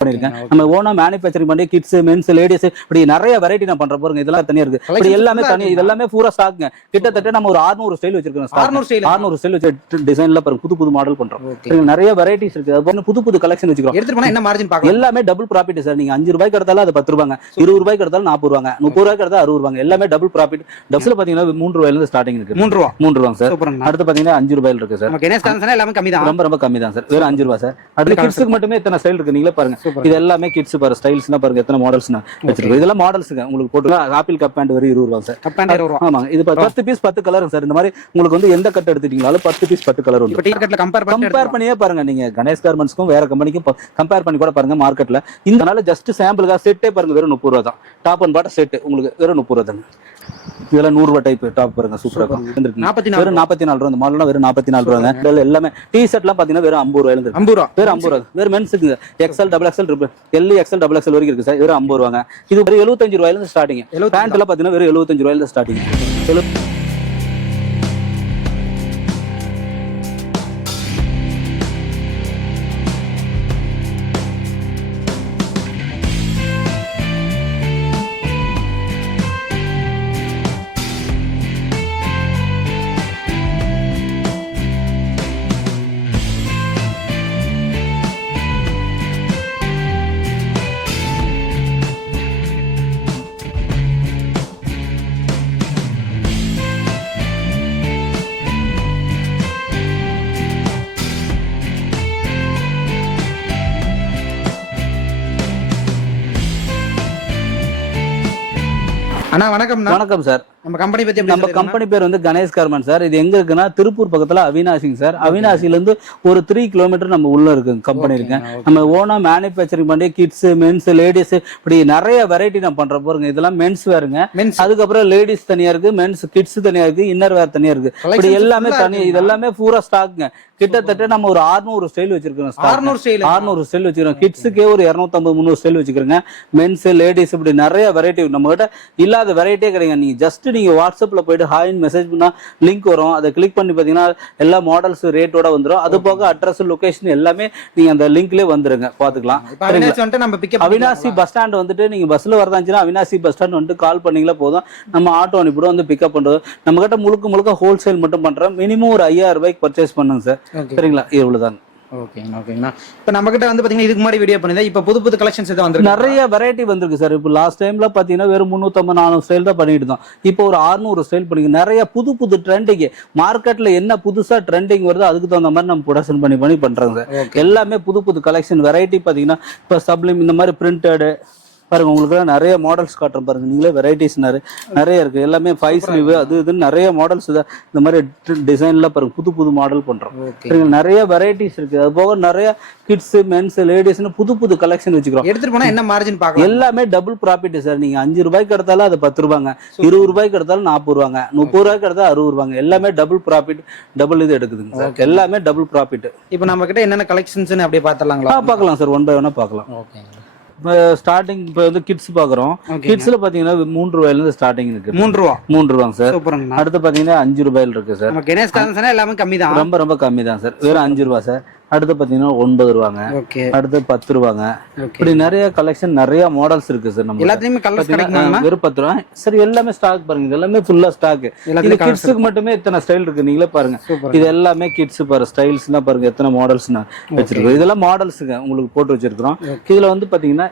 பண்ணிருக்கேன். நம்ம ஓனா மேனுஃபேக்சரிங் பண்ணி கிட்ஸ் மென்ஸ் லேடிஸ் இப்படி நிறைய வெரைட்டி நான் பண்ற போறேங்க. இதெல்லாம் தனியா இருக்கு. இப்படி எல்லாமே தனி இதெல்லாமே பூரா ஸ்டாக்ங்க. கிட்டத்தட்ட நம்ம ஒரு 600 ஸ்டைல் வச்சிருக்கோம். 600 ஸ்டைல் வச்சு டிசைன்ல பாருங்க புது புது மாடல் பண்றோம். நிறைய வெரைட்டிஸ் இருக்கு. அது புது புது கலெக்ஷன் வச்சிருக்கோம். எடுத்து போனா என்ன மார்ஜின் பார்க்கலாம். எல்லாமே டபுள் ப்ராஃபிட் சார். நீங்க 5 ரூபாய்க்கு எடுத்தாலும் அது 10 ரூபாங்க, 20 ரூபாய்க்கு எடுத்தாலும் 40 ரூபாங்க, 30 ரூபாய்க்கு எடுத்தா 60 ரூபாங்க. எல்லாமே டபுள் ப்ராஃபிட். டப்ஸ்ல பாத்தீங்கன்னா 3 ரூபாயில இருந்து ஸ்டார்டிங் இருக்கு. 3 ரூபாங்க சார். அடுத்து பாத்தீங்கன்னா 5 ரூபாயில இருக்கு சார். கணேஷ் கார்மெண்ட்ஸ்னா எல்லாமே கம்மி தான். ரொம்ப ரொம்ப கம்மி தான் சார். வெறும் 5 ரூபாய் சார். அடுத்து கிட்ஸ்க்கு மட்டுமே இத்தனை ஸ்டைல் இருக்கு. நீங்களே பாருங்க. இது எல்லாமே கிட்ஸ் பாரு ஸ்டைல்ஸ்னா பாருங்க எத்தனை மாடல்ஸ் வச்சிருக்கோம். இதெல்லாம் மாடல்ஸ்ங்க. உங்களுக்கு போட்டு ஆப்பிள் கப் பேண்ட் வரை 20 ரூபாய் சார். கப் பேண்ட் 20 ரூபாய். ஆமாங்க. இது 10 பீஸ் 10 கலர் சார். இந்த மாதிரி உங்களுக்கு வந்து எந்த கட் எடுத்துட்டீங்களாலும் 10 பீஸ் 10 கலர் வரும். இப்போ டீ கட்ல கம்பேர் பண்ணியே பாருங்க. நீங்க கணேஷ் கார்மெண்ட்ஸ்க்கும் வேற கம்பெனிக்கும் கம்பேர் பண்ணி கூட பாருங்க மார்க்கெட்ல. இதனால ஜஸ்ட் சாம்பிளுக்கா செட்டே பாருங்க வெறும் 30 ரூபாய் தான். டாப் அண்ட் பாட்டம் செட் உங்களுக்கு வெறும் 30 ரூபாய் தான். இதெல்லாம் 100 ரூபாய் டைப் டாப் பாருங்க சூப்பரா இருக்கும். வெறும் 44 ரூபாய். இந்த மாடல்லாம் வெறும் 44 ரூபாய். எல்லாமே டி ஷர்ட்லாம் பாத்தீங்கன்னா வெறும் 50 ரூபாயில இருந்து 50 ரூபாய். வெறும் 50 ரூபாய். வெறும் மென்ஸ்க்கு எக்ஸ்எல் டபுள் எக்ஸ்எல் இருக்கு. எல் எக்ஸ்எல் டபுள் எக்ஸ்எல் வரைக்கும் இருக்கு சார். வெறும் 50 ரூபாங்க. இது வெறும் 75 ரூபாயில இருந்து ஸ்டார்டிங். பேண்ட் எல்லாம் பாத்தீங்கன்னா வெறும் 75 ரூபாயில இருந்து ஸ்டார்டிங். அண்ணா வணக்கம். வணக்கம் சார். நம்ம கம்பெனி பத்தி நம்ம கம்பெனி பேர் வந்து கணேஷ் கார்மெண்ட் சார். இது எங்க இருக்குன்னா திருப்பூர் பக்கத்துல அவினாசிங்க சார். அவினாசில இருந்து ஒரு 3 கிலோமீட்டர் நம்ம உள்ள இருக்கு கம்பெனி இருக்கு. நம்ம ஓனா மேனுஃபேக்சரிங் பண்ணி கிட்ஸ் மென்ஸ் லேடிஸ் இப்படி நிறைய வெரைட்டி நான் பண்ற போறோங்க. இதெல்லாம் மென்ஸ் வேருங்க. அதுக்கப்புறம் லேடிஸ் தனியா இருக்கு, மென்ஸ் கிட்ஸ் தனியா இருக்கு, இன்னர் வேர் தனியா இருக்கு. இப்படி எல்லாமே தனி. இதெல்லாமே பூரா ஸ்டாக்ங்க. கிட்டத்தட்ட நம்ம ஒரு 600 ஸ்டைல் வச்சிருக்கோம். 600 ஸ்டைல் வச்சிருக்கோம். கிட்ஸுக்கே ஒரு 250 300 ஸ்டைல் வச்சிருக்கோங்க. மென்ஸ் லேடிஸ் இப்படி நிறைய வெரைட்டி நம்ம கிட்ட இல்லாத வெரைட்டியே கிடையாது. நீங்க ஜஸ்ட் நீங்க வாட்ஸ்அப்ல போயிட்டு ஹாய்னு மெசேஜ் பண்ணா லிங்க் வரும். அதை கிளிக் பண்ணி பாத்தீங்கன்னா எல்லா மாடல்ஸ் ரேட்டோட வந்துடும். அது போக அட்ரஸ் லொகேஷன் எல்லாமே நீங்க அந்த லிங்க்லயே வந்துருங்க பாத்துக்கலாம். அவினாசி பஸ் ஸ்டாண்ட் வந்துட்டு நீங்க பஸ்ல வரதாச்சுன்னா அவினாசி பஸ் ஸ்டாண்ட் வந்துட்டு கால் பண்ணீங்களா போதும். நம்ம ஆட்டோ அனுப்பிடும் வந்து பிக்கப் பண்றது. நம்ம கிட்ட முழுக்க ஹோல்சேல் மட்டும் பண்றோம். மினிமம் ஒரு 5000 ரூபாய்க்கு பர்ச்சேஸ் பண்ணுங்க சார். சரிங்களா? இவ்வளவுதான். ஓகேங்கண்ணா. இப்ப நம்ம கிட்ட வந்து பாத்தீங்கன்னா இதுக்கு முன்னாடி வீடியோ பண்ணிருந்தா இப்ப புது கலெக்ஷன்ஸ் எல்லாம் வந்து நிறைய வெரைட்டி வந்திருக்கு சார். இப்போ லாஸ்ட் டைம்ல பாத்தீங்கன்னா வெறும் 350 400 ஸ்டைல் தான் பண்ணிட்டு இருந்தோம். இப்போ ஒரு 600 ஸ்டைல் பண்ணிக்க. நிறைய புது ட்ரெண்டிங் மார்க்கெட்ல என்ன புதுசா ட்ரெண்டிங் வருதோ அதுக்கு தகுந்த மாதிரி நம்ம ப்ரொடக்ஷன் பண்ணி பண்றாங்க சார். எல்லாமே புது கலெக்ஷன் வெரைட்டி பாத்தீங்கன்னா இப்ப சப்ளிம் இந்த மாதிரி பிரிண்டட் பாருங்க. உங்களுக்கு நிறைய மாடல்ஸ் காட்டுறோம் பாருங்க. நீங்களே வெரைட்டிஸ் நிறைய இருக்கு. எல்லாமே 5 ஸ்லீவ் அது இதுன்னு நிறைய மாடல்ஸ் இந்த மாதிரி டிசைன்ல பாருங்க. புது மாடல் பண்றோம். நிறைய வெரைட்டிஸ் இருக்கு. அது போக நிறைய கிட்ஸ் மென்ஸ் லேடிஸ்னு புது கலெக்ஷன் வச்சுக்கிறோம். எடுத்துட்டு போனா என்ன மார்ஜின் பார்க்கலாம். எல்லாமே டபுள் ப்ராஃபிட் சார். நீங்க 5 ரூபாய்க்கு எடுத்தாலும் அது 10 ரூபாங்க, 20 ரூபாய்க்கு எடுத்தாலும் 40 ரூபாங்க, 30 ரூபாய்க்கு எடுத்தாலும் 60 ரூபாங்க. எல்லாமே டபுள் ப்ராஃபிட். டபுள் இது எடுக்குதுங்க சார். எல்லாமே டபுள் ப்ராஃபிட். இப்போ நம்ம கிட்ட என்னென்ன கலெக்ஷன்ஸ் அப்படியே பாத்துறலாங்களா? பார்க்கலாம் சார். ஒன் பை ஒன்னா பார்க்கலாம். ஸ்டார்டிங் இப்போ வந்து கிட்ஸ் பாக்குறோம். கிட்ஸ்ல பாத்தீங்கன்னா 3 ரூபாயில இருந்து ஸ்டார்டிங் இருக்கு. 3 ரூபாங்க சார். அடுத்து பாத்தீங்கன்னா 5 ரூபாயில இருக்கு சார். கணேஷ் கார்மெண்ட்ஸ்னா எல்லாமே கம்மி தான். ரொம்ப கம்மி தான் சார். வெறும் 5 ரூபாய் சார். அடுத்து பாத்தீங்கன்னா 9 ரூபாங்க. அடுத்து 10 ரூபாங்க. இப்படி நிறைய கலெக்ஷன் நிறைய மாடல்ஸ் இருக்கு சார். நம்ம எல்லாத்துலயுமே கலர்ஸ் கிடைக்குமா? வெறும் 10 ரூபாய் சார். எல்லாமே ஸ்டாக் பாருங்க. எல்லாமே ஃபுல்லா ஸ்டாக். இது கிட்ஸ்க்கு மட்டுமே இத்தனை ஸ்டைல் இருக்கு. நீங்களே பாருங்க. இது எல்லாமே கிட்ஸ் பாரு ஸ்டைல்ஸ்லாம் பாருங்க. எத்தனை மாடல்ஸ் வச்சிருக்கோம். இதெல்லாம் மாடல்ஸுங்க உங்களுக்கு போட்டு வச்சிருக்கோம். இதுல வந்து பாத்தீங்கன்னா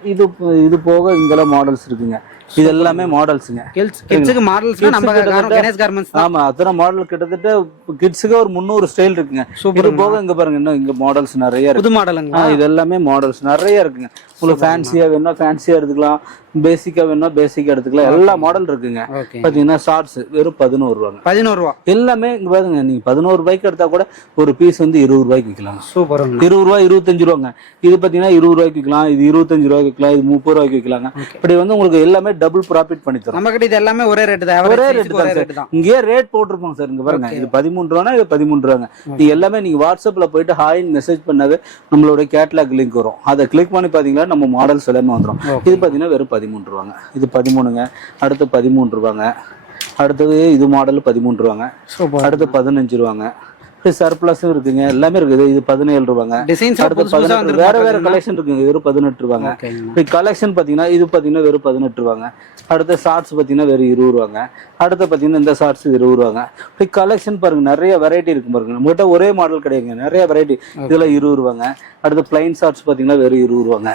இது போக இங்கெல்லாம் மாடல்ஸ் இருக்குங்க. இது எல்லாமே மாடல்ஸ்ங்க. கிட்ஸ்க்கு மாடல்ஸ்னா நம்ம கணேஷ் கார்மெண்ட்ஸ். ஆமா, அத்தனை மாடல் கிட்டத்தட்ட கிட்ஸ்க்கு ஒரு 300 ஸ்டைல் இருக்குங்க. இது போக இங்க பாருங்க இன்னும் இங்க மாடல்ஸ் நிறைய இருக்கு. புது மாடலுங்க. இது எல்லாமே மாடல்ஸ் நிறைய இருக்குங்க. உங்களுக்கு ஃபேன்சியா வேணும்னா ஃபேன்சியா எடுத்துக்கலாம். பேசிக்கா வேணும்னா பேசிக்கா எடுத்துக்கலாம். எல்லா மாடல் இருக்குங்க. பாத்தீங்கன்னா ஷார்ட்ஸ் வெறும் 11 ரூபாங்க. 11 ரூபா. எல்லாமே இங்க பாருங்க. நீங்க 11 ரூபாய்க்கு எடுத்தா கூட ஒரு பீஸ் வந்து 20 ரூபாய்க்கு விற்கலாம். சூப்பர். 20 ரூபாய் 25 ரூபாங்க. இது பாத்தீங்கன்னா 20 ரூபாய்க்கு விற்கலாம். இது 25 ரூபாய்க்கு விற்கலாம். இது 30 ரூபாய்க்கு விற்கலாங்க. இப்படி வந்து உங்களுக்கு எல்லாமே டபுள் ப்ராஃபிட் பண்ணி தரும். நம்ம கிட்ட இது எல்லாமே ஒரே ரேட் தான். ஒரே ரேட் தான். இங்கே ரேட் போட்டுருப்போம் சார். இங்க பாருங்க. இது 13 ரூபானா இது 13 ரூபாங்க. நீங்க எல்லாமே நீங்க வாட்ஸ்அப்ல போயிட்டு ஹாய்னு மெசேஜ் பண்ணாவே நம்மளோட கேட்டலாக் லிங்க் வரும். அதை கிளிக் பண்ணி பாத்தீங்கன்னா நம்ம மாடல்ஸ் எல்லாமே வந்துடும். இது பாத்தீங்கன்னா வெறும் 13 ரூபாங்க. இது 13ங்க. அடுத்து 13 ரூபாங்க. அடுத்தது இது மாடல் 13 ரூபாங்க. அடுத்து 15 ரூபாங்க. சர்ப்ளஸும் இருக்குங்க, எல்லாமே இருக்குது. இது 17 ரூபாங்க. டிசைன்ஸ் அடுத்து 18 வேற வேற கலெக்ஷன் இருக்குங்க, வெறும் 18 ரூபாங்க. இப்போ கலெக்ஷன் பாத்தீங்கன்னா இது பாத்தீங்கன்னா வெறும் 18 ரூபாங்க. அடுத்த ஷார்ட்ஸ் பாத்தீங்கன்னா வெறும் 20 ரூபாங்க. அடுத்து பாத்தீங்கன்னா இந்த ஷார்ட்ஸ் 20 ரூபாங்க. இப்போ கலெக்ஷன் பாருங்க, நிறைய வெரைட்டி இருக்கு பாருங்க. நம்மகிட்ட ஒரே மாடல் கிடையாதுங்க, நிறைய வெரைட்டி. இதுல 20 ரூபாங்க. அடுத்து பிளைன் ஷார்ட்ஸ் பாத்தீங்கன்னா வெறும் 20 ரூபாங்க.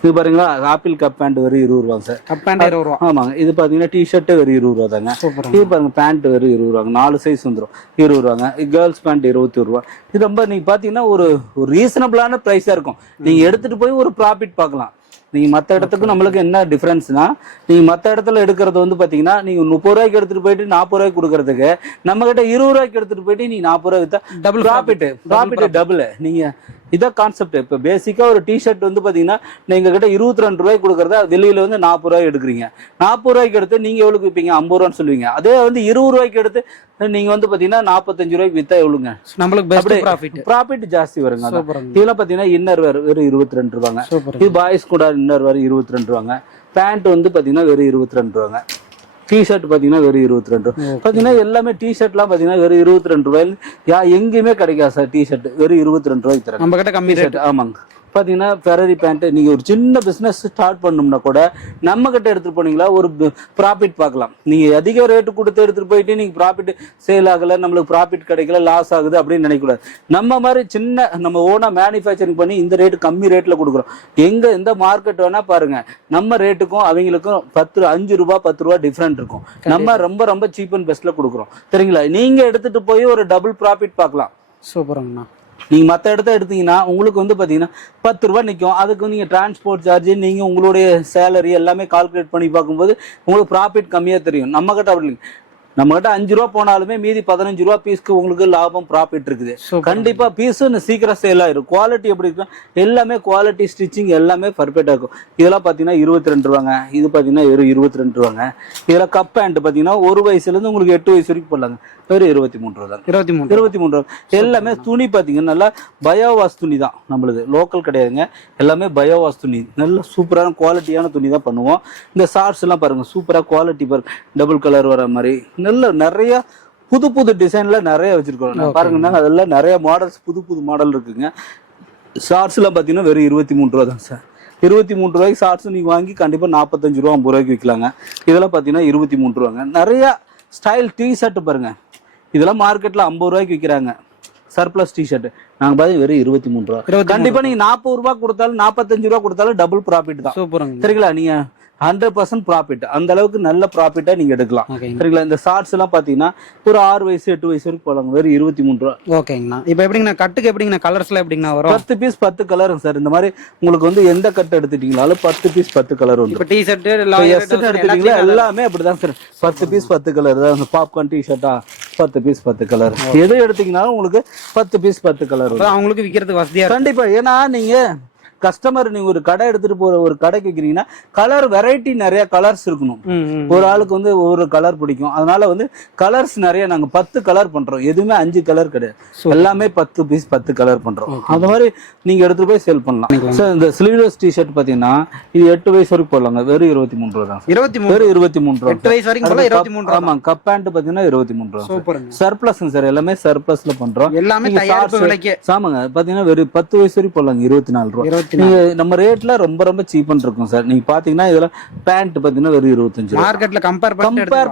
இது பாருங்களா, ஆப்பிள் கப் பேண்ட் வெறும் 20 ரூபாங்க சார். கப் பேண்ட் 20 ரூபா. ஆமாங்க. இது பாத்தீங்கன்னா டிஷர்ட் வெறும் 20 ரூபா தாங்க. இது பாருங்க, பேண்ட் வெறும் 20 ரூபாங்க. 4 சைஸ் வந்துடும், 20 ரூபாங்க. கேர்ள்ஸ் பேண்ட் 21 ரூபா. இது ரொம்ப நீங்க பாத்தீங்கன்னா ஒரு ரீசனபிளான பிரைஸா இருக்கும். நீங்க எடுத்துட்டு போய் ஒரு ப்ராஃபிட் பார்க்கலாம். நீங்க மத்த இடத்துக்கு நம்மளுக்கு என்ன டிஃபரன்ஸ்னா, நீங்க மத்த இடத்துல எடுக்கிறது வந்து பாத்தீங்கன்னா நீங்க 30 ரூபாய்க்கு எடுத்துட்டு போயிட்டு 40 ரூபாய்க்கு கொடுக்கறதுக்கு நம்ம கிட்ட 20 ரூபாய்க்கு எடுத்துட்டு போயிட்டு நீங்க 40 ரூபாய் வித்தா டபுள் ப்ராஃபிட் டபுள். நீங்க இதான் கான்செப்ட். இப்போ பேசிக்கா ஒரு டிஷர்ட் வந்து பாத்தீங்கன்னா நீங்க கிட்ட 22 ரூபாய்க்கு கொடுக்கறதா வெளியில வந்து 40 ரூபாய் எடுக்கிறீங்க. 40 ரூபாய்க்கு எடுத்து நீங்க எவ்வளவுக்கு விற்பீங்க? 50 ரூபான்னு சொல்லுவீங்க. அதே வந்து 20 ரூபாய்க்கு எடுத்து நீங்க வந்து பாத்தீங்கன்னா 45 ரூபாய்க்கு வித்தா எவ்வளவுங்க? நம்மளுக்கு பெஸ்ட் ப்ராஃபிட் ஜாஸ்தி வருங்க. இதெல்லாம் பாத்தீங்கன்னா இன்னர் வேர் வெறும் 22 ரூபாங்க. இது பாய்ஸ் கூட இன்னர் வேர் 22 ரூபாங்க. பேண்ட் வந்து பாத்தீங்கன்னா வெறும் 22 ரூபாங்க. டிஷர்ட் பாத்தீங்கன்னா வெறும் 22 ரூபாய். பாத்தீங்கன்னா எல்லாமே டிஷர்ட்லாம் பாத்தீங்கன்னா வெறும் 22 ரூபாய். எங்கேயுமே கிடைக்காது சார். டிஷர்ட் வெறும் 22 ரூபாய்க்கு தராங்க. நம்ம கிட்ட கம்மி ரேட். ஆமாங்க. பாத்தீங்கன்னா ஃபெரரி பேண்ட் நீங்க ஒரு சின்ன பிசினஸ் ஸ்டார்ட் பண்ணணும்னா கூட நம்ம கிட்ட எடுத்துட்டு போனீங்களா ஒரு ப்ராஃபிட் பார்க்கலாம். நீங்க அதிக ரேட்டு கொடுத்து எடுத்துட்டு போயிட்டு நீங்க ப்ராஃபிட் சேல் ஆகல, நம்மளுக்கு ப்ராஃபிட் கிடைக்கல, லாஸ் ஆகுது அப்படின்னு நினைக்கக்கூடாது. நம்ம மாதிரி சின்ன நம்ம ஓனா மேனுஃபேக்சரிங் பண்ணி இந்த ரேட்டு கம்மி ரேட்ல கொடுக்குறோம். எந்த மார்க்கெட் வேணா பாருங்க, நம்ம ரேட்டுக்கும் அவங்களுக்கும் 5 ரூபாய் 10 ரூபாய் டிஃபரெண்ட் இருக்கும். நம்ம ரொம்ப ரொம்ப சீப் அண்ட் பெஸ்ட்ல கொடுக்குறோம். சரிங்களா? நீங்க எடுத்துட்டு போய் ஒரு டபுள் ப்ராஃபிட் பார்க்கலாம். சூப்பர்ங்கண்ணா. நீங்க மற்ற இடத்த எடுத்தீங்கன்னா உங்களுக்கு வந்து பாத்தீங்கன்னா 10 ரூபாய் நிற்கும். அதுக்கு நீங்க டிரான்ஸ்போர்ட் சார்ஜ், நீங்க உங்களுடைய சேலரி எல்லாமே கால்குலேட் பண்ணி பார்க்கும்போது உங்களுக்கு ப்ராஃபிட் கம்மியா தெரியும். நம்ம கிட்ட அப்படி இல்லைங்க. நம்ம கிட்ட 5 ரூபா போனாலுமே மீதி 15 ரூபா பீஸ்க்கு உங்களுக்கு லாபம் ப்ராஃபிட் இருக்குது. கண்டிப்பா பீஸ் சீக்கிரம் சேல் ஆயிரும். குவாலிட்டி எப்படி இருக்கும்? எல்லாமே குவாலிட்டி, ஸ்டிச்சிங் எல்லாமே பர்ஃபெக்டா இருக்கும். இதெல்லாம் பாத்தீங்கன்னா 22 ரூபாங்க. இது பாத்தீங்கன்னா வெறும் 22 ரூபாங்க. இதெல்லாம் கப் பேண்ட் பாத்தீங்கன்னா 1 வயசுல இருந்து உங்களுக்கு 8 வயசு வரைக்கும் போடலாங்க. வெறும் 23 ரூபா. 23 ரூபா. எல்லாமே துணி பாத்தீங்கன்னா நல்லா பயோவாஸ் துணி தான், நம்மளுது லோக்கல் கிடையாதுங்க. எல்லாமே பயோவாஸ் துணி, நல்ல சூப்பரான குவாலிட்டியான துணி தான் பண்ணுவோம். இந்த ஷார்ட்ஸ் எல்லாம் பாருங்க, சூப்பரா குவாலிட்டி பாருங்க, டபுள் கலர் வர மாதிரி நல்ல நிறைய புது புது டிசைன்ல நிறைய வச்சிருக்கோம் பாருங்கன்னா. அதெல்லாம் நிறைய மாடல்ஸ், புது மாடல் இருக்குங்க. ஷார்ட்ஸ் எல்லாம் பாத்தீங்கன்னா வெறும் 23 ரூபா தான் சார். 23 ரூபாய்க்கு ஷார்ட்ஸ் நீங்க வாங்கி கண்டிப்பா 45 ரூபா 50 ரூபாய்க்கு விற்கலாங்க. இதெல்லாம் பாத்தீங்கன்னா 23 ரூபாங்க. நிறைய ஸ்டைல் டி ஷர்ட் பாருங்க, இதெல்லாம் மார்க்கெட்ல 50 ரூபாய்க்கு விற்கிறாங்க. சர்ப்ளஸ் டிஷர்ட் நாங்க பாத்தீங்கன்னா வெறும் 23 ரூபா. கண்டிப்பா நீங்க 40 ரூபாய் கொடுத்தாலும் 45 ரூபாய் கொடுத்தாலும் டபுள் ப்ராஃபிட் தான். சரிங்களா? நீங்க 100% ப்ராஃபிட், அந்த அளவுக்கு நல்ல ப்ராஃபிட்டா நீங்க எடுக்கலாம். சரிங்களா? இந்த ஷார்ட்ஸ் எல்லாம் பாத்தீங்கன்னா ஒரு 6 வயசு 8 வயசு வரைக்கும் போலாங்க. வெறும் 23 ரூபா. ஓகேங்கண்ணா. இப்போ எப்படிங்கண்ணா கட்டுக்கு எப்படிங்கண்ணா கலர்ஸ்ல எப்படிங்கண்ணா வரும்? 10 பீஸ் 10 கலருங்க சார். இந்த மாதிரி உங்களுக்கு வந்து எந்த கட்டு எடுத்துட்டீங்களாலும் 10 பீஸ் 10 கலர் வந்து. இப்போ டி-ஷர்ட் எடுத்துட்டீங்களா எல்லாமே அப்படிதான் சார். 10 பீஸ் 10 கலர் தான். பாப்கார்ன் டி-ஷர்ட்டா 10 பீஸ் 10 கலர். எது எடுத்தீங்கன்னாலும் உங்களுக்கு 10 பீஸ் 10 கலர். அவங்களுக்கு விற்கிறதுக்கு வசதியா கண்டிப்பா. ஏன்னா நீங்க கஸ்டமர், நீங்க ஒரு கடை எடுத்துட்டு போற ஒரு கடைக்கு வைக்கிறீங்கன்னா கலர் வெரைட்டி நிறைய கலர்ஸ் இருக்கணும். ஒரு ஆளுக்கு வந்து ஒவ்வொரு கலர் பிடிக்கும். அதனால வந்து கலர்ஸ் நிறைய நாங்க 10 கலர் பண்றோம். எதுவுமே 5 கலர் கிடையாது, எல்லாமே 10 பீஸ் 10 கலர் பண்றோம். அந்த மாதிரி நீங்க எடுத்துட்டு போய் சேல் பண்ணலாம். சார் இந்த ஸ்லீவ்லெஸ் டி-ஷர்ட் பாத்தீங்கன்னா இது 8 வயசு வரைக்கும் போடலாங்க. வெறும் 23 ரூபா தான். வெறும் 23 ரூபா. 8 வயசு வரைக்கும் 23 ரூபா. ஆமா. கப் பேண்ட் பாத்தீங்கன்னா 23 ரூபா. சர்ப்ளஸ்ங்க சார், எல்லாமே சர்ப்ளஸ்ல பண்றோம். எல்லாமே தயாரிப்பு விலைக்கு. ஆமாங்க. பாத்தீங்கன்னா வெறும் 10 வயசு வரைக்கும் போடலாங்க. 24 ரூபா. நம்ம ரேட்ல ரொம்ப ரொம்ப சீப்பா இருக்கும் சார். நீங்க பாத்தீங்கன்னா இதெல்லாம் பேண்ட் பாத்தீங்கன்னா வெறும் 25 மார்க்கெட்ல கம்பேர்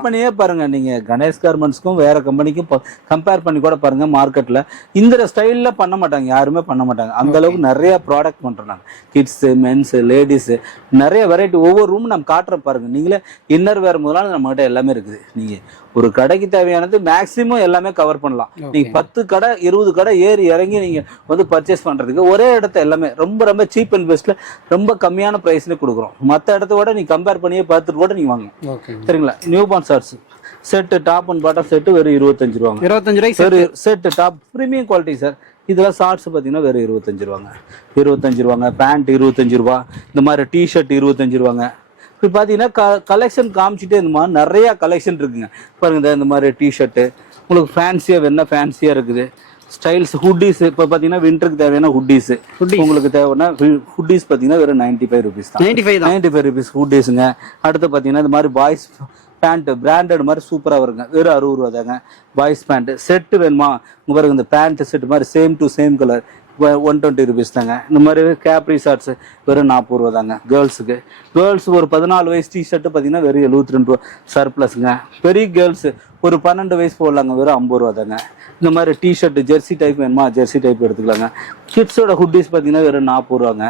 பண்ணியே பாருங்க. நீங்க கணேஷ் கார்மெண்ட்ஸ்க்கும் வேற கம்பெனிக்கும் கம்பேர் பண்ணி கூட பாருங்க. மார்க்கெட்ல இந்த ஸ்டைல்ல பண்ண மாட்டாங்க, யாருமே பண்ண மாட்டாங்க. அந்த அளவுக்கு நிறைய ப்ராடக்ட் பண்றாங்க. கிட்ஸ், மென்ஸ், லேடிஸ், நிறைய வெரைட்டி. ஒவ்வொரு ரூம் நம்ம காட்டுற பாருங்க. நீங்களே இன்னர் வேர் முதல்ல நம்ம கிட்ட எல்லாமே இருக்குது. நீங்க ஒரு கடைக்கு தேவையானது மேக்சிமம் எல்லாமே கவர் பண்ணலாம். நீங்க 10 கடை 20 கடை ஏறி இறங்கி நீங்க வந்து பர்ச்சேஸ் பண்றதுக்கு ஒரே இடத்த எல்லாமே ரொம்ப ரொம்ப சீப் அண்ட் பெஸ்ட்ல ரொம்ப கம்மியான பிரைஸ்ல கொடுக்குறோம். மற்ற இடத்தோட நீங்க கம்பேர் பண்ணியே பார்த்துட்டு கூட நீங்க வாங்க. சரிங்களா? New born shorts set, top and bottom set வெறும் 25 ரூபாங்க. 25 ரூபாய்க்கு set top premium quality sir. இதெல்லாம் ஷார்ட்ஸ் பாத்தீங்கன்னா வெறும் 25 ரூபாங்க. 25 ரூபாங்க. பேண்ட் 25 ரூபா. இந்த மாதிரி டிஷர்ட் 25 ரூபாங்க. இப்போ பார்த்தீங்கன்னா கலெக்ஷன் காமிச்சிட்டே இந்த மாதிரி நிறைய கலெக்ஷன் இருக்குங்க பாருங்க. இந்த மாதிரி டிஷர்ட்டு உங்களுக்கு ஃபேன்சியாக வேணா ஃபேன்சியாக இருக்குது. ஸ்டைல்ஸ் ஹுட்டீஸ் இப்போ பார்த்தீங்கன்னா விண்டருக்கு தேவையான ஹுட்டீஸ் உங்களுக்கு தேவைன்னா ஹுட்டீஸ் பார்த்தீங்கன்னா வெறும் 95 rupees தான். 95 rupees ஹுட்டீஸுங்க. அடுத்து பார்த்தீங்கன்னா இந்த மாதிரி பாய்ஸ் பேண்ட் பிராண்டட் மாதிரி சூப்பராக வருங்க, வெறும் 60 ரூபா தாங்க. பாய்ஸ் பேண்ட் செட்டு வேணுமா உங்க பாருங்க, இந்த பேண்ட் செட் மாதிரி same to same colour 120 rupees தாங்க. இந்த மாதிரி கேப்ரி ஷார்ட்ஸ் வெறும் 40 ரூபா தாங்க. கேர்ள்ஸ் ஒரு 14 வயசு டிஷர்ட் பார்த்தீங்கன்னா வெறும் 72 ரூபா சர்ப்ளஸ்ங்க. பெரிய கேர்ள்ஸ் ஒரு 12 வயசு போடலாங்க, வெறும் 50 ரூபா தாங்க. இந்த மாதிரி டிஷர்ட் ஜெர்சி டைப் வேணுமா ஜெர்சி டைப் எடுத்துக்கலாங்க. கிட்ஸோட ஹுட்டீஸ் பார்த்தீங்கன்னா வெறும் 40 ரூபாங்க.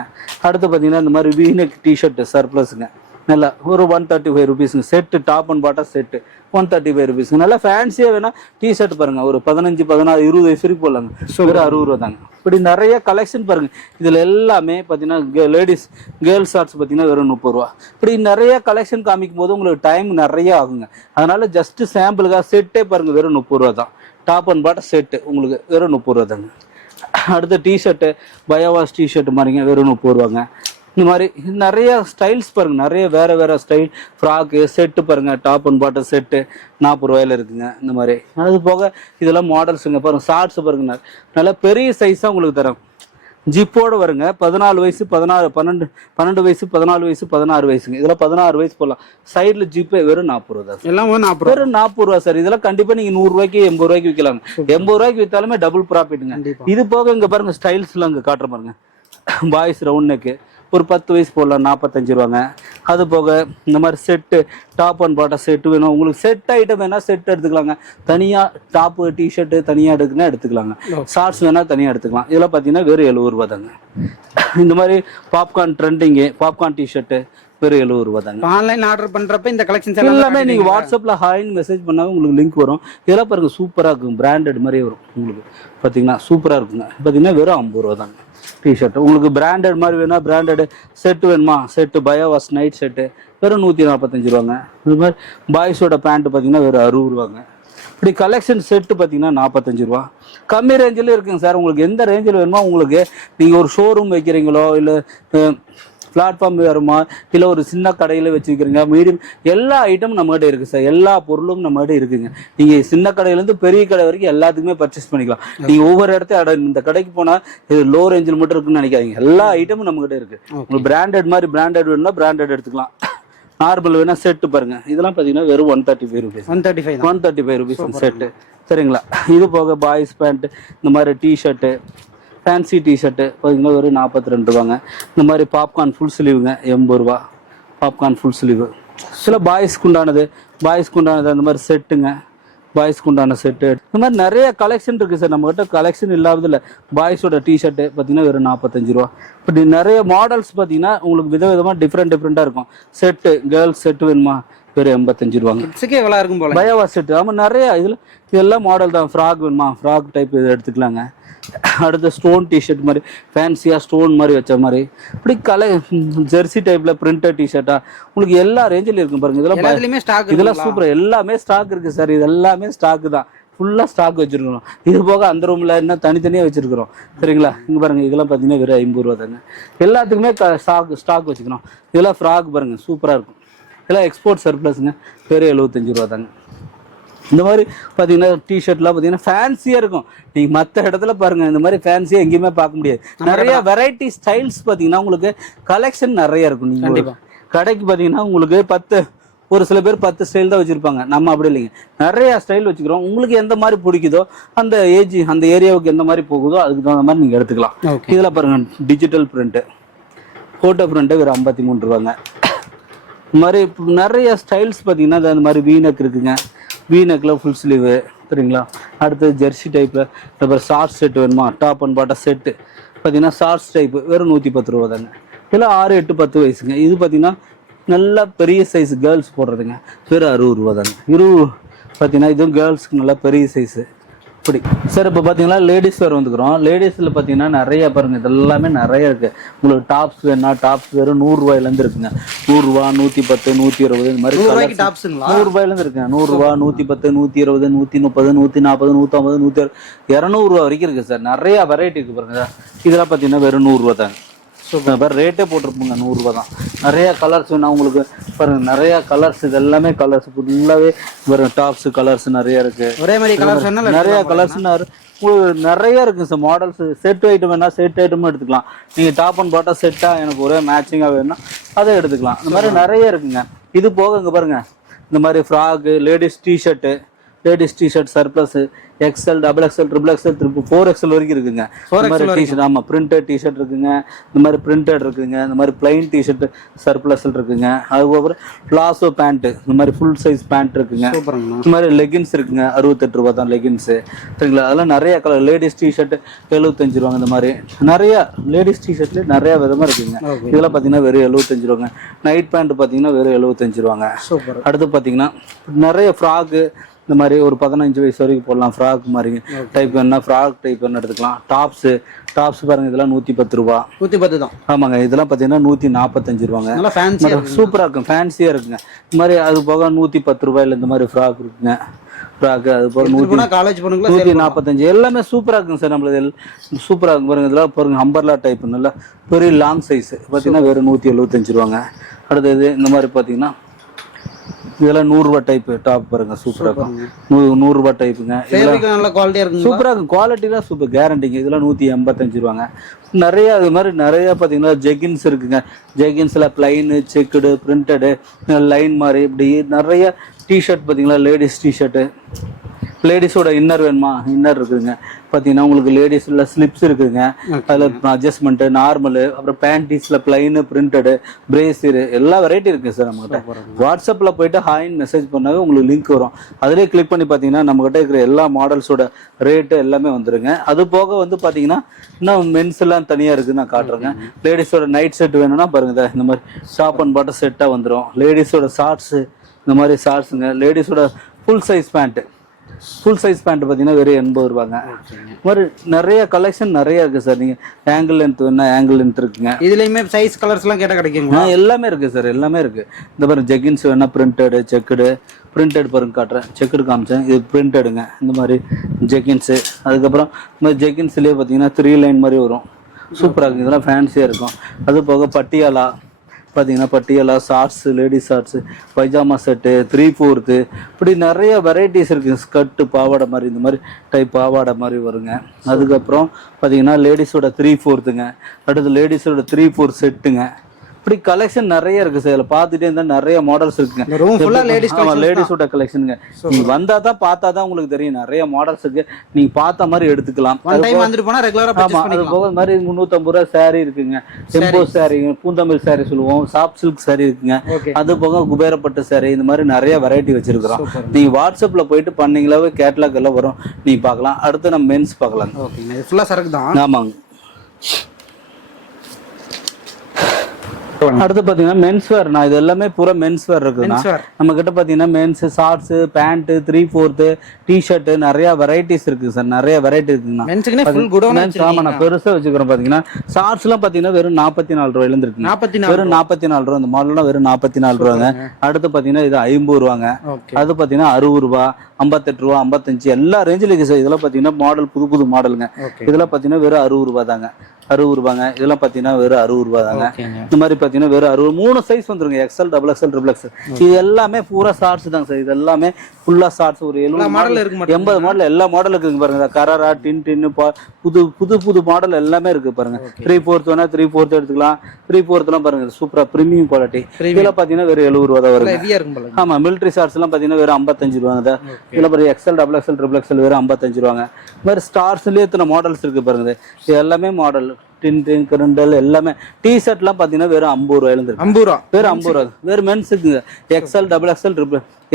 அடுத்து பார்த்தீங்கன்னா இந்த மாதிரி வீனெக் டிஷர்ட் சர்ப்ளஸ்ங்க, நல்லா ஒரு 135 rupeesங்க. Set top and bottom set 135 rupees. நல்லா ஃபேன்சியா வேணா டிஷர்ட் பாருங்க, ஒரு 15 16 20 வயசு வரைக்கும் போடலாங்க, வெறும் 60 ரூபா தாங்க. இப்படி நிறைய கலெக்ஷன் பாருங்க. இதுல எல்லாமே பார்த்தீங்கன்னா லேடிஸ் கேர்ள்ஸ் ஷார்ட்ஸ் பார்த்தீங்கன்னா வெறும் 30 ரூபா. இப்படி நிறைய கலெக்ஷன் காமிக்கும் போது உங்களுக்கு டைம் நிறைய ஆகுங்க. அதனால ஜஸ்ட் சாம்பிளுக்காக செட்டே பாருங்க, வெறும் 30 ரூபா தான். டாப் அண்ட் பாட்டம் செட்டு உங்களுக்கு வெறும் 30 ரூபா தாங்க. அடுத்த டிஷர்ட்டு பயோவாஸ் டிஷர்ட் மாதிரிங்க, வெறும் 30 ரூபாங்க. இந்த மாதிரி நிறைய ஸ்டைல்ஸ் பாருங்க, நிறைய வேற ஸ்டைல் ஃப்ராக்கு செட்டு பாருங்க, டாப் அண்ட் பாட்டம் செட்டு 40 ரூபாயில இருக்குங்க. இந்த மாதிரி அது போக இதெல்லாம் மாடல்ஸுங்க பாருங்க. ஷார்ட்ஸ் பாருங்க, நல்லா பெரிய சைஸா உங்களுக்கு தரோம். ஜிப்போட வருங்க. 14 வயசு 16 12 வயசு 14 வயசு 16 வயசுங்க. இதெல்லாம் 16 வயசு போடலாம். சைட்ல ஜிப்பே வெறும் 40 ரூபா தான். எல்லாம் வெறும் 40 ரூபா சார். இதெல்லாம் கண்டிப்பா நீங்க 100 ரூபாய்க்கு 80 ரூபாய்க்கு விற்கலாங்க. 80 ரூபாய்க்கு வித்தாலுமே டபுள் ப்ராஃபிட்டுங்க. இது போக இங்க பாருங்க ஸ்டைல்ஸ்லாம் இங்க காட்டுற பாருங்க. பாய்ஸ் ரவுண்ட் நெக்கு ஒரு 10 வயசு போடலாம், 45 ரூபாங்க. அது போக இந்த மாதிரி set top and bottom set வேணும் உங்களுக்கு, செட் ஐட்டம் வேணா செட் எடுத்துக்கலாங்க. தனியா டாப் டிஷர்ட் தனியா எடுக்குன்னா எடுத்துக்கலாங்க. ஷார்ட்ஸ் வேணா தனியா எடுத்துக்கலாம். இதெல்லாம் பார்த்தீங்கன்னா வெறும் 70 ரூபா தாங்க. இந்த மாதிரி பாப்கார்ன் ட்ரெண்டிங்கு பாப்கார்ன் டிஷர்ட் வெறும் 70 ரூபா தாங்க. ஆன்லைன் ஆர்டர் பண்றப்ப இந்த கலெக்ஷன்ஸ் எல்லாமே நீங்க வாட்ஸ்அப்ல ஹாய்னு மெசேஜ் பண்ணாலும் உங்களுக்கு லிங்க் வரும். இதெல்லாம் பாருங்க சூப்பரா இருக்கும், பிராண்டட் மாதிரியே வரும் உங்களுக்கு. பாத்தீங்கன்னா சூப்பரா இருக்குங்க. பாத்தீங்கன்னா வெறும் 50 ரூபா தாங்க டிஷர்ட். உங்களுக்கு பிராண்டட் மாதிரி வேணா பிராண்டட் செட்டு வேணுமா செட்டு பயோவாஸ் நைட் செட்டு வெறும் 145 ரூபாங்க. இது மாதிரி பாய்ஸோட பேண்ட் பார்த்தீங்கன்னா வெறும் 60 ரூபாங்க. இப்படி கலெக்ஷன் செட்டு பார்த்தீங்கன்னா 45 ரூபா. கம்மி ரேஞ்சில் இருக்குங்க சார். உங்களுக்கு எந்த ரேஞ்சில் வேணுமோ உங்களுக்கு, நீங்கள் ஒரு ஷோரூம் வைக்கிறீங்களோ இல்லை பிளாட்ஃபார்ம் வருமா இல்லை ஒரு சின்ன கடையில் வச்சுருக்கிறீங்க, மீடியம் எல்லா ஐட்டமும் நம்மகிட்ட இருக்குது சார். எல்லா பொருளும் நம்மகிட்ட இருக்குங்க. நீங்கள் சின்ன கடையிலேருந்து பெரிய கடை வரைக்கும் எல்லாத்துக்குமே பர்ச்சேஸ் பண்ணிக்கலாம். நீங்கள் ஒவ்வொரு இடத்த இந்த கடைக்கு போனால் இது லோ ரேஞ்சில் மட்டும் இருக்குன்னு நினைக்காதீங்க. எல்லா ஐட்டமும் நம்மகிட்ட இருக்குது. உங்களுக்கு பிராண்டட் மாதிரி பிராண்டட் வேணும்னா பிராண்டட் எடுத்துக்கலாம். நார்மல் வேணா செட்டு பாருங்க. இதெல்லாம் பார்த்தீங்கன்னா வெறும் 135 rupees. 135 rupees set. சரிங்களா? இது போக பாய்ஸ் பேண்ட் இந்த மாதிரி டிஷர்ட்டு ஃபேன்சி டிஷர்ட்டு பார்த்தீங்கன்னா ஒரு 42 ரூபாங்க. இந்த மாதிரி பாப்கார்ன் ஃபுல் ஸ்லீவுங்க 80 ரூபா. பாப்கார்ன் ஃபுல் ஸ்லீவு சில பாய்ஸ்க்கு உண்டானது அந்த மாதிரி செட்டுங்க. பாய்ஸ்க்கு உண்டான செட்டு இந்த மாதிரி நிறைய கலெக்ஷன் இருக்குது சார் நம்மகிட்ட. கலெக்ஷன் இல்லாததில்ல. பாய்ஸோட டிஷர்ட்டு பார்த்தீங்கன்னா வெறும் 45 ரூபா. இப்படி நிறைய மாடல்ஸ் பார்த்தீங்கன்னா உங்களுக்கு விதவிதமாக டிஃப்ரெண்ட்டாக இருக்கும். செட்டு கேர்ள்ஸ் செட்டு வேணுமா வெறும் 85 ரூபாங்க. எவ்வளோ இருக்கும் போல பயோவா செட்டு. ஆமாம் நிறைய இதெல்லாம் மாடல் தான். ஃப்ராக் வேணுமா ஃப்ராக் டைப் இது எடுத்துக்கலாங்க. அடுத்த ஸ்டோன் டிஷர்ட் மாதிரி ஃபேன்சியாக ஸ்டோன் மாதிரி வச்ச மாதிரி இப்படி ஜெர்சி டைப்ல பிரிண்டட் டிஷர்ட்டா உங்களுக்கு எல்லா ரேஞ்சிலும் இருக்கும் பாருங்க. இதெல்லாம் சூப்பர். எல்லாமே ஸ்டாக் இருக்கு சார். இது எல்லாமே ஸ்டாக் தான். ஃபுல்லாக ஸ்டாக் வச்சிருக்கிறோம். இது போக அந்த ரூம்ல என்ன தனித்தனியாக வச்சிருக்கிறோம். சரிங்களா? இங்கே பாருங்க இதெல்லாம் பார்த்தீங்கன்னா வெறும் 50 ரூபா தாங்க. எல்லாத்துக்குமே ஸ்டாக் வச்சுக்கிறோம். இதெல்லாம் ஃப்ராக் பாருங்க சூப்பராக இருக்கும். இதெல்லாம் எக்ஸ்போர்ட் சர்ப்ளஸ்ங்க, வெறும் 75 ரூபா தாங்க. இந்த மாதிரி பார்த்தீங்கன்னா டிஷர்ட்லாம் பார்த்தீங்கன்னா ஃபேன்சியாக இருக்கும். நீங்கள் மற்ற இடத்துல பாருங்கள், இந்த மாதிரி ஃபேன்சியாக எங்கேயுமே பார்க்க முடியாது. நிறைய வெரைட்டி ஸ்டைல்ஸ் பார்த்தீங்கன்னா உங்களுக்கு கலெக்ஷன் நிறைய இருக்கும். நீங்கள் கடைக்கு பார்த்தீங்கன்னா உங்களுக்கு ஒரு சில பேர் 10 ஸ்டைல் தான் வச்சுருப்பாங்க. நம்ம அப்படி இல்லைங்க, நிறைய ஸ்டைல் வச்சுக்கிறோம். உங்களுக்கு எந்த மாதிரி பிடிக்குதோ அந்த அந்த ஏரியாவுக்கு எந்த மாதிரி போகுதோ அதுக்கு தகுந்த மாதிரி நீங்கள் எடுத்துக்கலாம். இதில் பாருங்கள் டிஜிட்டல் பிரிண்ட்டு ஃபோட்டோ பிரிண்ட்டு வெறும் 53 ரூபாங்க. இந்த மாதிரி நிறைய ஸ்டைல்ஸ் பார்த்தீங்கன்னா அந்த மாதிரி வீனக் இருக்குங்க. வீனக்கில் ஃபுல் ஸ்லீவு. சரிங்களா? அடுத்து ஜெர்சி டைப்பில் அப்புறம் ஷார்ட்ஸ் செட்டு வேணுமா டாப் அண்ட் பாட்டம் செட்டு பார்த்தீங்கன்னா ஷார்ட்ஸ் டைப்பு வெறும் 110 ரூபா தாங்க. இதெல்லாம் 6 8 10 வயசுங்க. இது பார்த்தீங்கன்னா நல்லா பெரிய சைஸ் கேர்ள்ஸ் போடுறதுங்க வெறும் 60 ரூபா தாங்க. பார்த்தீங்கன்னா இதுவும் கேர்ள்ஸ்க்கு நல்லா பெரிய சைஸு. இப்படி சார் இப்போ பார்த்தீங்கன்னா லேடிஸ் வேறு வந்துக்கிறோம். லேடிஸில் பார்த்தீங்கன்னா நிறைய பாருங்கள், இதெல்லாமே நிறைய இருக்குது. உங்களுக்கு டாப்ஸ் வேணுன்னா டாப்ஸ் வெறும் 100 ரூபாயிலேருந்து இருக்குங்க. 100 ரூபா 110 120 இந்த மாதிரி 100 ரூபாயிலேருந்து இருக்குங்க. 100 ரூபா 110 120 130 140 150 160 200 ரூபா வரைக்கும் இருக்குது சார். நிறைய வெரைட்டி இருக்குது பாருங்க. இதெல்லாம் பார்த்தீங்கன்னா வெறும் 100 ரூபா தாங்க. பாரு ரேட்டே போட்டிருப்போங்க 100 ரூபா தான். நிறைய கலர்ஸ் வேணும் உங்களுக்கு பாருங்க, நிறைய கலர்ஸ், இது எல்லாமே கலர்ஸ் ஃபுல்லாவே வரும். டாப்ஸ் கலர்ஸ் நிறைய இருக்கு, ஒரே மாதிரி கலர்ஸ் நிறைய கலர்ஸ் உங்களுக்கு நிறைய இருக்கு சார். மாடல்ஸ் செட் ஐட்டம் வேணா செட் ஐட்டமும் எடுத்துக்கலாம். நீங்க டாப் அண்ட் பாட்டம் செட்டா எனக்கு ஒரே மேட்சிங்கா வேணும்னா அதை எடுத்துக்கலாம். இந்த மாதிரி நிறைய இருக்குங்க. இது போக இங்க பாருங்க, இந்த மாதிரி frock, ladies t shirt surplus, XL, XXL, XXL, 4XL வரைக்கும் இருக்குங்க. இந்த மாதிரி டிஷர்ட், ஆமா பிரிண்டட் டிஷர்ட் இருக்குங்க, இந்த மாதிரி பிரிண்டட் இருக்குங்க, இந்த மாதிரி பிளைன் டிஷர்ட் சர்ப்ளஸ் இருக்குங்க. அதுக்கப்புறம் பிளாசோ பேண்ட், இந்த மாதிரி ஃபுல் சைஸ் பேண்ட் இருக்குங்க. இந்த மாதிரி லெகின்ஸ் இருக்குங்க, 68 ரூபா தான் லெகின்ஸ். சரிங்களா? அதெல்லாம் நிறைய கலர். லேடிஸ் டிஷர்ட் 75 ரூபாங்க. இந்த மாதிரி நிறைய லேடிஸ் டிஷர்ட்ல நிறைய விதமா இருக்குங்க. இதெல்லாம் பாத்தீங்கன்னா வெறும் 75 ரூபாங்க. நைட் பேண்ட் பாத்தீங்கன்னா வெறும் 75 ரூபாங்க. அடுத்து பாத்தீங்கன்னா நிறைய ஃப்ராக், இந்த மாதிரி ஒரு 15 வயசு வரைக்கும் போடலாம். ஃப்ராக் மாதிரி டைப் வேணா ஃப்ராக் டைப் வேணா எடுத்துக்கலாம். டாப்ஸ் பாருங்க, இதெல்லாம் 110 ரூபா. 110 தான். ஆமாங்க. இதெல்லாம் பாத்தீங்கன்னா 145 ரூபாங்க. சூப்பரா இருக்கும், ஃபேன்சியா இருக்குங்க. இந்த மாதிரி அது போக 110 ரூபாயில இந்த மாதிரி ஃப்ராக் இருக்குங்க. ஃப்ராக் அது போக 145 எல்லாமே சூப்பரா இருக்குங்க சார். நம்மளுக்கு சூப்பரா இருக்கும் பாருங்க. இதெல்லாம் பாருங்க அம்பர்லா டைப், நல்லா பெரிய லாங் சைஸ் பாத்தீங்கன்னா வெறும் 175 ரூபாங்க. அடுத்தது இந்த மாதிரி பாத்தீங்கன்னா இதெல்லாம் 100 ரூபாய் டைப் டாப் பாருங்க, சூப்பரா இருக்கும். 100 ரூபாய் டைப்புங்க. நல்ல குவாலிட்டியா இருக்கு, சூப்பரா இருக்கும். குவாலிட்டிலாம் சூப்பர், கேரண்டிங்க. இதெல்லாம் 185 ரூபாங்க. நிறைய அது மாதிரி நிறைய பாத்தீங்கன்னா ஜெகின்ஸ் இருக்குங்க. ஜெகின்ஸ்ல பிளைனு, செக்குடு, பிரிண்டடு, லைன் மாதிரி இப்படி நிறைய டிஷர்ட் பாத்தீங்களா. லேடிஸ் டிஷர்ட், லேடிஸோட இன்னர் வேணுமா, இன்னர் இருக்குதுங்க. பார்த்தீங்கன்னா உங்களுக்கு லேடிஸ்ல ஸ்லிப்ஸ் இருக்குதுங்க. அதில் அட்ஜஸ்ட்மெண்ட், நார்மலு, அப்புறம் பேண்டீஸ்ல பிளைனு, பிரிண்டடு, பிரேசிரு, எல்லா வெரைட்டி இருக்கு சார் நம்மகிட்ட. வாட்ஸ்அப்பில் போயிட்டு ஹாய்னு மெசேஜ் பண்ணாவே உங்களுக்கு லிங்க் வரும். அதிலே கிளிக் பண்ணி பார்த்தீங்கன்னா நம்மகிட்ட இருக்கிற எல்லா மாடல்ஸோட ரேட்டு எல்லாமே வந்துருங்க. அது போக வந்து பார்த்தீங்கன்னா இன்னும் மென்ஸ் எல்லாம் தனியாக இருக்குது, நான் காட்டுறேங்க. லேடிஸோட நைட் செட் வேணும்னா பாருங்க, இந்த மாதிரி டாப் அண்ட் பாட்டம் செட்டாக வந்துடும். லேடிஸோட ஷார்ட்ஸு, இந்த மாதிரி ஷார்ட்ஸுங்க. லேடிஸோட ஃபுல் சைஸ் பார்த்தீங்கன்னா வெறும் 80 ரூபாங்க. மாதிரி நிறைய கலெக்ஷன் நிறைய இருக்கு சார். நீங்க ஆங்கிள் லென்த் வேணா ஆங்கிள் லென்த் இருக்குங்க. இதுலயுமே சைஸ் கலர்ஸ் எல்லாம் கேட்டா கிடைக்குங்களா? எல்லாமே இருக்கு சார், எல்லாமே இருக்கு. இந்த பாருங்க ஜெகின்ஸ் வேணா பிரிண்டடு, செக்குடு, பிரிண்டட் பாருங்க காட்டுறேன். செக்குடு காமிச்சேன், இது பிரிண்டடுங்க. இந்த மாதிரி ஜெகின்ஸு. அதுக்கப்புறம் இந்த மாதிரி ஜெகின்ஸ்லேயே பார்த்தீங்கன்னா 3 லைன் மாதிரி வரும், சூப்பராக இருக்கும். இதெல்லாம் ஃபேன்சியாக இருக்கும். அது போக பட்டியாலா பார்த்தீங்கன்னா, Patiala shorts, ladies shorts, pyjama set, 3/4 இப்படி நிறைய வெரைட்டிஸ் இருக்குது. ஸ்கர்ட்டு, பாவாடை மாதிரி, இந்த மாதிரி டைப் பாவாடை மாதிரி வருங்க. அதுக்கப்புறம் பார்த்தீங்கன்னா லேடிஸோட 3/4ங்க. அடுத்து லேடிஸோட 3/4 செட்டுங்க. இப்படி கலெக்ஷன் நிறைய இருக்கு சார். இதில் பார்த்துட்டே இருந்தால் நிறைய மாடல்ஸ் இருக்குங்க. லேடிஸோட கலெக்ஷனுங்க. நீங்க வந்தா தான் பார்த்தா தான் உங்களுக்கு தெரியும். நிறைய மாடல்ஸ் இருக்கு, நீங்க பார்த்த மாதிரி எடுத்துக்கலாம். அது போக மாதிரி 350 ரூபா சாரி இருக்குங்க. எம்போ சாரி, பூந்தமிழ் சாரி சொல்லுவோம், சாஃப்ட் சில்க் சாரி இருக்குங்க. அது போக குபேரப்பட்டு சாரி, இந்த மாதிரி நிறைய வெரைட்டி வச்சிருக்கிறோம். நீங்க வாட்ஸ்அப்ல போயிட்டு பண்ணீங்களாவே கேட்லாக் எல்லாம் வரும், நீங்க பார்க்கலாம். அடுத்து நம்ம மென்ஸ் பார்க்கலாம். ஆமாங்க. அடுத்து பாத்தீங்கன்னா மென்ஸ் வேர். நான் இது எல்லாமே பூரா மென்ஸ் வேர் இருக்குன்னா நம்ம கிட்ட பாத்தீங்கன்னா மென்ஸ் ஷார்ட்ஸ், பேண்ட், 3/4 டிஷர்ட், நிறைய வெரைட்டிஸ் இருக்கு சார். நிறைய வெரைட்டி இருக்குங்கண்ணா. ஆமா, நான் பெருசா வச்சுக்கிறேன். பாத்தீங்கன்னா ஷார்ட்ஸ் எல்லாம் பாத்தீங்கன்னா வெறும் 44 ரூபாயில இருந்து இருக்கு. வெறும் 44 ரூபா. இந்த மாடல்லாம் வெறும் 44 ரூபாங்க. அடுத்து பாத்தீங்கன்னா இது 50 ரூபாங்க. அது பாத்தீங்கன்னா 60 ரூபா, 58 ரூபா, 55 எல்லா ரேஞ்சில இருக்கு சார். இதெல்லாம் பாத்தீங்கன்னா மாடல் புது மாடலுங்க. இதெல்லாம் பாத்தீங்கன்னா வெறும் 60 ரூபா தாங்க. 60 ரூபாங்க. இதெல்லாம் பாத்தீங்கன்னா வெறும் 60 ரூபா தாங்க. இந்த மாதிரி பாத்தீங்கன்னா வெறும் 60. 3 சைஸ் வந்துருங்க, XL, XXL, XXL. இது எல்லாமே பூரா ஷார்ட்ஸ் தாங்க சார். இது எல்லாமே ஃபுல்லா ஷார்ட்ஸ். ஒரு 70 மாடல் இருக்கு, 80 மாடல் எல்லா மாடல் இருக்குங்க பாருங்க. கராரா, டின் புது மாடல் எல்லாமே இருக்கு பாருங்க. 3/4 வேணா 3/4 எடுத்துக்கலாம். 3/4 எல்லாம் பாருங்க சூப்பரா பிரீமியம் குவாலிட்டி. இதெல்லாம் பாத்தீங்கன்னா வெறும் 70 ரூபா தான் வருங்க. ஆமா, மிலிட்டரி ஷார்ட்ஸ் எல்லாம் பாத்தீங்கன்னா வெறும் 55 ரூபாங்க. இதுல பாருங்க XL, XXL, XXL வெறும் 55 ரூபாங்க. இந்த மாதிரி ஸ்டார்ஸ்லயே இத்தனை மாடல்ஸ் இருக்கு பாருங்க. இது எல்லாமே மாடல் டின் கரண்டல் எல்லாமே. டி ஷர்ட்லாம் பாத்தீங்கன்னா வெறும் 50 ரூபாயில இருந்து 50 ரூபா. வெறும் 50 ரூபா. வெறும் மென்ஸுக்குங்க. XL, XXL,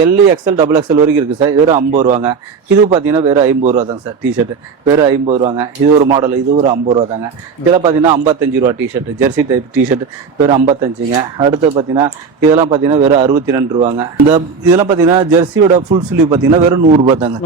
LE, XL, XXL வரைக்கும் இருக்கு சார். வெறும் 50 ரூபாங்க. இது பாத்தீங்கன்னா வெறும் 50 ரூபா தாங்க சார். டிஷர்ட் வெறும் 50 ரூபாங்க. இது ஒரு மாடல், இது ஒரு 50 ரூபா தாங்க. இதெல்லாம் பாத்தீங்கன்னா 55 ரூபா டிஷர்ட், ஜெர்சி டைப் டிஷர்ட் வெறும் 55ங்க. அடுத்து பாத்தீங்கன்னா இதெல்லாம் பாத்தீங்கன்னா வெறும் 62 ரூபாங்க. இந்த இதெல்லாம் பாத்தீங்கன்னா ஜெர்சியோட ஃபுல் ஸ்லீவ் பாத்தீங்கன்னா வெறும் 100 ரூபாய் தாங்க.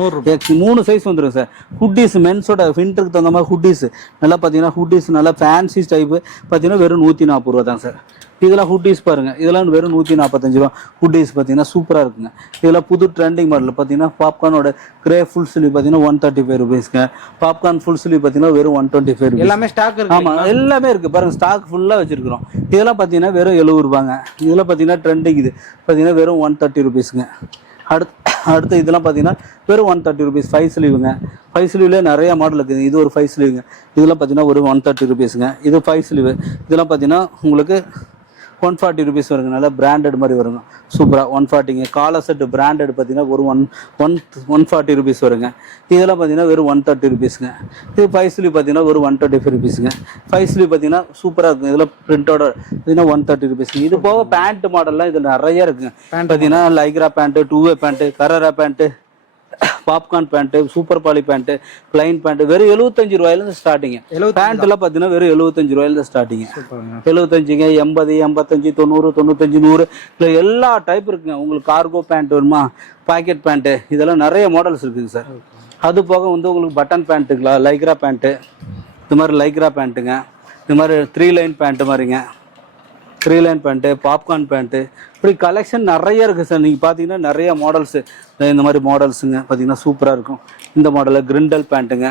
3 சைஸ் வந்துருக்கு சார். ஹுட்டீஸ் மென்ஸோட ஃபின்ட்டுக்கு தகுந்த மாதிரி ஹுட்டீஸ் நல்லா பாத்தீங்கன்னா ஹுட்டீஸ் நல்லா ஃபேன்சி டைப் பாத்தீங்கன்னா வெறும் 140 ரூபா தாங்க சார். இதெல்லாம் ஹுட்டீஸ் பாருங்க, இதெல்லாம் வெறும் 145 ரூபா. ஹுட்டீஸ் பார்த்தீங்கன்னா சூப்பராக இருக்குங்க. இதெல்லாம் புது ட்ரெண்டிங் மாடல் பார்த்தீங்கன்னா பாப்கார்னோட கிரே ஃபுல் ஸ்லீவ் பார்த்தீங்கன்னா 135 ருபீஸ்ங்க. பாப்கார்ன் ஃபுல் ஸ்லீவ் பார்த்தீங்கன்னா வெறும் 125 ரூபீஸ். எல்லாமே ஸ்டாக் இருக்கு. ஆமா, எல்லாமே இருக்கு பாருங்க, ஸ்டாக் ஃபுல்லா வச்சிருக்கிறோம். இதெல்லாம் பார்த்தீங்கன்னா வெறும் 70 ரூபாங்க. இதெல்லாம் பார்த்தீங்கன்னா ட்ரெண்டிங், இது பார்த்தீங்கன்னா வெறும் 130 ருபீஸ்ங்க. அடுத்து இதெல்லாம் பார்த்தீங்கன்னா வெறும் 130 ருபீஸ். 5 ஸ்லீவுங்க. 5 ஸ்லீவ்ல நிறைய மாடல் இருக்குது. இது ஒரு 5 ஸ்லீவுங்க. இதெல்லாம் பார்த்தீங்கன்னா ஒரு 130 ருபீஸுங்க. இது 5 ஸ்லீவ். இதெல்லாம் பார்த்தீங்கன்னா உங்களுக்கு 140 ருபீஸ் வருங்க. நல்லா பிராண்டட் மாதிரி வருங்க, சூப்பராக 140ங்க. காலர் செட் பிராண்டட் பார்த்தீங்கன்னா ஒரு 140 ருபீஸ் வருங்க. இதெல்லாம் பார்த்தீங்கன்னா வெறும் 130 ருபீஸுங்க. இது 5 ஸ்லீவ் பார்த்தீங்கன்னா ஒரு 125 ருபீஸுங்க. 5 ஸ்லீவ் பார்த்தீங்கன்னா சூப்பராக இருக்கும். இதெல்லாம் பிரிண்டோட பார்த்தீங்கன்னா 130 ருபீஸுங்க. இது போக பேண்ட் மாடல்லாம் இதில் நிறைய இருக்குங்க. பார்த்தீங்கன்னா லைக்ரா பேண்ட்டு, 2வே பேண்ட்டு, கரரா pant, popcorn pant, super poly pant, plain pant வெறும் 75 ரூபாயிலேருந்து ஸ்டார்டிங்க. பேண்ட்லாம் பார்த்தீங்கன்னா வெறும் 75 ரூபாயிலேருந்து ஸ்டார்டிங்க. 75ங்க, 80, 85, 90, 95, 100 இல்லை எல்லா டைப் இருக்குங்க. உங்களுக்கு கார்கோ பேண்ட் வேணுமா, பாக்கெட் பேண்ட்டு, இதெல்லாம் நிறைய மாடல்ஸ் இருக்குங்க சார். அது போக வந்து உங்களுக்கு பட்டன் பேண்ட்டுங்களா, லைக்ரா பேண்ட்டு, இது மாதிரி லைக்ரா பேண்ட்டுங்க, இது மாதிரி 3 லைன் பேண்ட்டு மாதிரிங்க, 3 லைன் பேண்ட்டு, பாப்கார்ன் பேண்ட்டு, இப்படி கலெக்ஷன் நிறைய இருக்குது சார். நீங்கள் பார்த்தீங்கன்னா நிறைய மாடல்ஸு, இந்த மாதிரி மாடல்ஸுங்க பார்த்தீங்கன்னா சூப்பராக இருக்கும். இந்த மாடலில் கிரிண்டல் பேண்ட்டுங்க,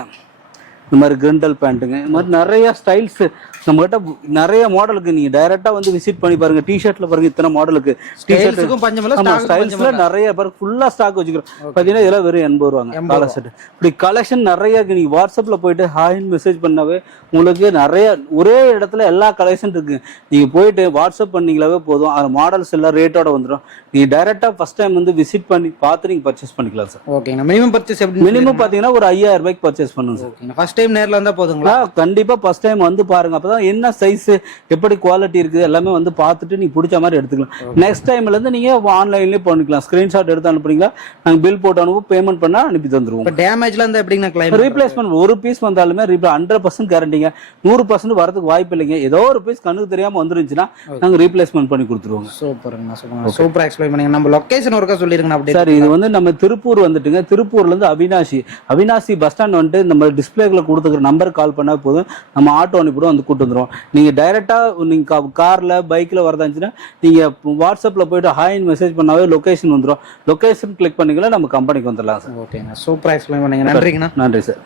இந்த மாதிரி கிரிண்டல் பேண்ட்டுங்க, இந்த மாதிரி நிறைய ஸ்டைல்ஸு நம்மகிட்ட நிறைய மாடலுக்கு. நீங்கள் டைரெக்டாக வந்து விசிட் பண்ணி பாருங்கள். டிஷர்ட்டில் பாருங்கள், இத்தனை மாடலுக்கு ஸ்டைல்ஸுக்கும் பஞ்சமில்ல, ஸ்டைல்ஸில் நிறைய பாருங்க, ஃபுல்லாக ஸ்டாக் வச்சுக்கிறோம். பார்த்தீங்கன்னா இதெல்லாம் வெறும் 80 ரூபாங்க காலர் செட். இப்படி கலெக்ஷன் நிறைய இருக்குது. நீங்கள் வாட்ஸ்அப்பில் போயிட்டு ஹாய்ன்னு மெசேஜ் பண்ணாவே உங்களுக்கு நிறைய ஒரே இடத்துல எல்லா கலெக்ஷன் இருக்குங்க. நீங்கள் போயிட்டு வாட்ஸ்அப் பண்ணிங்களாவே போதும், அந்த மாடல்ஸ் எல்லாம் ரேட்டோட வந்துடும். நீங்கள் டைரெக்டாக ஃபஸ்ட் டைம் வந்து விசிட் பண்ணி பார்த்து நீங்கள் பர்ச்சேஸ் பண்ணிக்கலாம் சார். ஓகேங்க. மினிமம் பர்ச்சேஸ் எப்படி? மினிமம் பார்த்தீங்கன்னா ஒரு 5000 ரூபாய்க்கு பர்ச்சேஸ் பண்ணுங்க சார். ஃபர்ஸ்ட் டைம் நேரில் வந்தால் போதுங்களா? கண்டிப்பாக ஃபர்ஸ்ட் டைம் வந்து பாருங்க. அப்போ என்ன சைஸ், எப்படி குவாலிட்டி இருக்குது எல்லாமே வந்து பார்த்துட்டு நீங்க பிடிச்ச மாதிரி எடுத்துக்கலாம். நெக்ஸ்ட் டைம்ல இருந்து நீங்க ஆன்லைன்லயே பண்ணிக்கலாம். ஸ்கிரீன்ஷாட் எடுத்து அனுப்புறீங்களா, நாங்க பில் போட்டு அனுப்ப பேமெண்ட் பண்ணா அனுப்பி தந்துருவோம். இப்போ டேமேஜ்ல இருந்தா எப்படிங்க கிளைம்? ரீப்ளேஸ்மெண்ட் ஒரு பீஸ் வந்தாலுமே 100% கேரண்டிங்க. 100% வரதுக்கு வாய்ப்பு இல்லைங்க. ஏதோ ஒரு பீஸ் கண்ணுக்கு தெரியாம வந்துருந்துச்சுன்னா நாங்க ரீப்ளேஸ்மெண்ட் பண்ணி கொடுத்துருவோம். சூப்பருங்க, சூப்பரா எக்ஸ்பிளைன் பண்ணீங்க. நம்ம லொகேஷன் ஒருக்கா சொல்லிருங்க அப்படியே சார். இது வந்து நம்ம திருப்பூர் வந்துட்டுங்க. திருப்பூர்ல இருந்து அவினாசி பஸ் ஸ்டாண்ட் வந்துட்டு நம்ம டிஸ்பிளேல கொடுத்துக்கிற நம்பருக்கு கால் பண்ணா போதும், நம்ம ஆட்டோ அனுப்பிடும் வந்து கூட்டு வந்துடும். நீங்க டைரக்டா நீங்க கார்ல பைக்ல வரதா இருந்துச்சுன்னா நீங்க வாட்ஸ்அப்ல போயிட்டு ஹாய்னு மெசேஜ் பண்ணாவே லொகேஷன் வந்துடும். லொகேஷன் கிளிக் பண்ணீங்களா நம்ம கம்பெனிக்கு வந்துடலாம் சார். ஓகேங்க, சூப்பரா எக்ஸ்பிளைன் பண்ணீங்க. நன்றிங்கண்ணா. நன்றி சார்.